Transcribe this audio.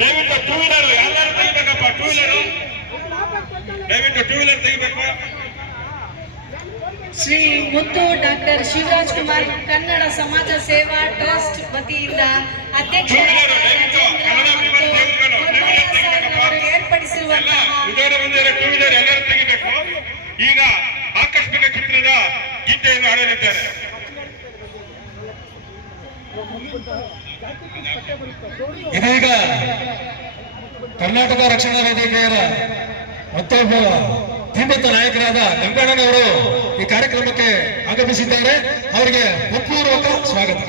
ದಯವಿಟ್ಟು two wheeler ಎಲ್ಲರೂ ತೆಗಿಬೇಕಪ್ಪ ಟೂ ವೀಲರು ದಯವಿಟ್ಟು ಟೂ ವೀಲರ್ ತೆಗಿಬೇಕು. ಶ್ರೀ ಮುತ್ತು ಡಾಕ್ಟರ್ ಶಿವರಾಜ್ ಕುಮಾರ್ ಕನ್ನಡ ಸಮಾಜ ಸೇವಾ ಟ್ರಸ್ಟ್ ವತಿಯಿಂದ ಅಧ್ಯಕ್ಷ ಏರ್ಪಡಿಸಿರುವಂತಹ ಈಗ ಆಕಸ್ಮಿಕ ಚಿತ್ರದ ಗೀತೆಯನ್ನು ಹಾಡಲಿದ್ದಾರೆ. ಇದೀಗ ಕರ್ನಾಟಕ ರಕ್ಷಣಾ ವೇದಿಕೆಯ ಮತ್ತೊಬ್ಬ ಧೀಮಂತ ನಾಯಕರಾದ ಗಂಗಣ್ಣನವರು ಈ ಕಾರ್ಯಕ್ರಮಕ್ಕೆ ಆಗಮಿಸಿದ್ದಾರೆ. ಅವರಿಗೆ ಹೃತ್ಪೂರ್ವಕ ಸ್ವಾಗತ.